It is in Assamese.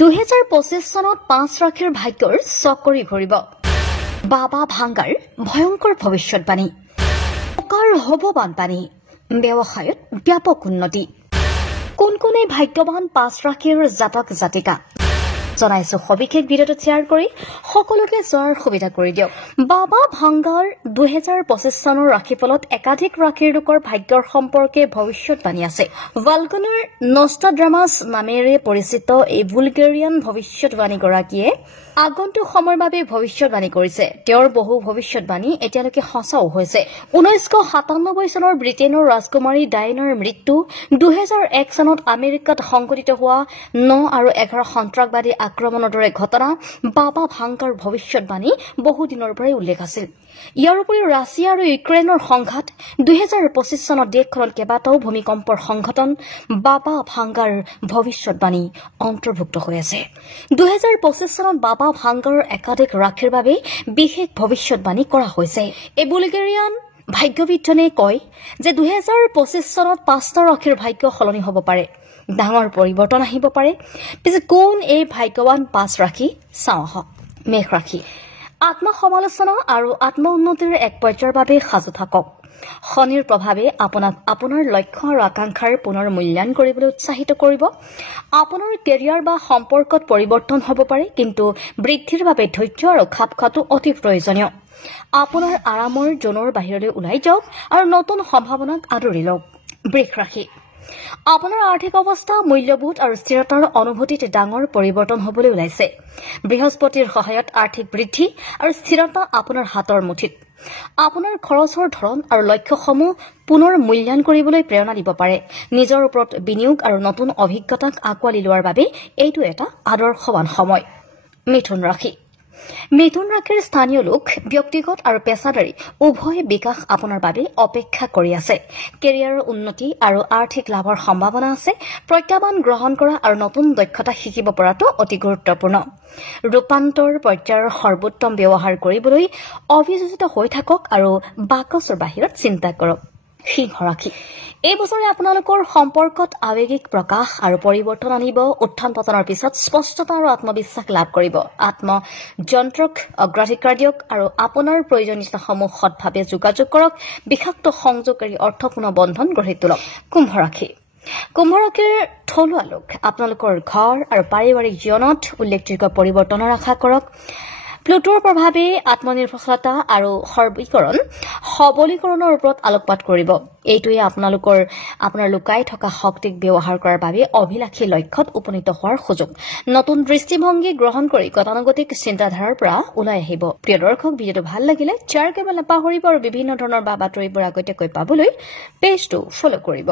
2025 চনত 5 ৰাশিৰ ভাগ্যৰ চকৰি ঘূৰিব। বাবা ভাংগাৰ ভয়ংকৰ ভৱিষ্যতবাণী। টকাৰ হ'ব বানপানী, ব্যৱসায়ত ব্যাপক উন্নতি। কোন কোন এই ভাগ্যৱান 5 ৰাশিৰ জাতক জাতিকা জনাইছো সবিশেষ ভিডিঅ'টো শ্বেয়াৰ কৰি সকলোকে চোৱাৰ সুবিধা কৰি দিয়ক। বাবা ভাংগাৰ 2025 চনৰ ৰাশিফলত একাধিক ৰাশিৰ লোকৰ ভাগ্যৰ সম্পৰ্কে ভৱিষ্যতবাণী আছে। ভালকনৰ নষ্টাড্ৰামাছ নামেৰে পৰিচিত এই বুলগেৰিয়ান ভৱিষ্যতবাণীগৰাকীয়ে আগন্তুক সময়ৰ বাবে ভৱিষ্যতবাণী কৰিছে। তেওঁৰ বহু ভৱিষ্যতবাণী এতিয়ালৈকে সঁচাও হৈছে। 1997 চনৰ ব্ৰিটেইনৰ ৰাজকুমাৰী ডায়েনাৰ মৃত্যু, 2001 চনত আমেৰিকাত সংঘটিত হোৱা 9 আৰু 11 সন্ত্ৰাসবাদী আক্ৰমণৰ দৰে ঘটনা বাবা ভাংগাৰ ভৱিষ্যতবাণী বহুদিনৰ পৰাই উল্লেখ আছিল। ইয়াৰ উপৰিও ৰাছিয়া আৰু ইউক্ৰেইনৰ সংঘাত, 2025 চনত দেশখনত কেইবাটাও ভূমিকম্পৰ সংঘটন বাবা ভাংগাৰ ভৱিষ্যতবাণী অন্তৰ্ভুক্ত হৈ আছে। 2025 চনত বাবা ভাংগাৰ একাধিক ৰাশিৰ বাবে বিশেষ ভৱিষ্যতবাণী কৰা হৈছে। এই বুলগেৰিয়ান ভাগ্যবিদজনে কয় যে 2025 চনত 5টা ৰাশিৰ ভাগ্য সলনি হ'ব পাৰে, ডাঙৰ পৰিৱৰ্তন আহিব পাৰে। পিছে কোন এই ভাগ্যৱান 5 ৰাশি চাওঁ আহক। মেষ ৰাশি। আত্মসমালোচনা আৰু আত্ম উন্নতিৰ এক পৰ্যায়ৰ বাবে সাজু থাকক। শনিৰ প্ৰভাৱে আপোনাক আপোনাৰ লক্ষ্য আৰু আকাংক্ষাৰ পুনৰ মূল্যায়ন কৰিবলৈ উৎসাহিত কৰিব। আপোনাৰ কেৰিয়াৰ বা সম্পৰ্কত পৰিৱৰ্তন হ'ব পাৰে, কিন্তু বৃদ্ধিৰ বাবে ধৈৰ্য আৰু খাপ খোৱাটো অতি প্ৰয়োজনীয়। আপোনাৰ আৰামৰ জোনৰ বাহিৰলৈ ওলাই যাওক আৰু নতুন সম্ভাৱনাক আদৰি লওক। বৃষ ৰাশি। আপোনাৰ আৰ্থিক অৱস্থা, মূল্যবোধ আৰু স্থিৰতাৰ অনুভূতিত ডাঙৰ পৰিৱৰ্তন হ'বলৈ ওলাইছে। বৃহস্পতিৰ সহায়ত আৰ্থিক বৃদ্ধি আৰু স্থিৰতা আপোনাৰ হাতৰ মুঠিত। আপোনাৰ খৰচৰ ধৰণ আৰু লক্ষ্যসমূহ পুনৰ মূল্যায়ন কৰিবলৈ প্ৰেৰণা দিব পাৰে। নিজৰ ওপৰত বিনিয়োগ আৰু নতুন অভিজ্ঞতাক আঁকোৱালি লোৱাৰ বাবে এইটো এটা আদৰ্শৱান সময়। মিথুন ৰাশি। মিথুন ৰাশিৰ স্থানীয় লোক ব্যক্তিগত আৰু পেছাদাৰী উভয় বিকাশ আপোনাৰ বাবে অপেক্ষা কৰি আছে। কেৰিয়াৰৰ উন্নতি আৰু আৰ্থিক লাভৰ সম্ভাৱনা আছে। প্ৰত্যাহ্বান গ্ৰহণ কৰা আৰু নতুন দক্ষতা শিকিব পৰাটো অতি গুৰুত্বপূৰ্ণ। ৰূপান্তৰ পৰ্যায়ৰ সৰ্বোত্তম ব্যৱহাৰ কৰিবলৈ অভিযোজিত হৈ থাকক আৰু বাকচৰ বাহিৰত চিন্তা কৰক। সিংহ ৰাশি। এই বছৰে আপোনালোকৰ সম্পৰ্কত আৱেগিক প্ৰকাশ আৰু পৰিৱৰ্তন আনিব। উত্থান পতনৰ পিছত স্পষ্টতা আৰু আত্মবিশ্বাস লাভ কৰিব। আত্মযন্ত্ৰক অগ্ৰাধিকাৰ দিয়ক আৰু আপোনাৰ প্ৰয়োজনীয়তাসমূহ সৎভাৱে যোগাযোগ কৰক। বিষাক্ত সংযোগকাৰী অৰ্থপূৰ্ণ বন্ধন গঢ়ি তোলক। কুম্ভ ৰাশি। কুম্ভ ৰাশিৰ থলুৱা লোক আপোনালোকৰ ঘৰ আৰু পাৰিবাৰিক জীৱনত উল্লেখযোগ্য পৰিৱৰ্তনৰ আশা কৰক। প্লুটোৰ প্ৰভাৱে আত্মনিৰ্ভৰশীলতা আৰু সবলীকৰণৰ ওপৰত আলোকপাত কৰিব। এইটোৱে আপোনাৰ লুকাই থকা শক্তিক ব্যৱহাৰ কৰাৰ বাবে অভিলাষী লক্ষ্যত উপনীত হোৱাৰ সুযোগ। নতুন দৃষ্টিভংগী গ্ৰহণ কৰি গতানুগতিক চিন্তাধাৰাৰ পৰা ওলাই আহিব। প্ৰিয় দৰ্শক, ভিডিঅ'টো ভাল লাগিলে শ্বেয়াৰ কৰিব নাপাহৰিব আৰু বিভিন্ন ধৰণৰ বাতৰিবোৰ আগতীয়াকৈ পাবলৈ পেজটো ফ'ল' কৰিব।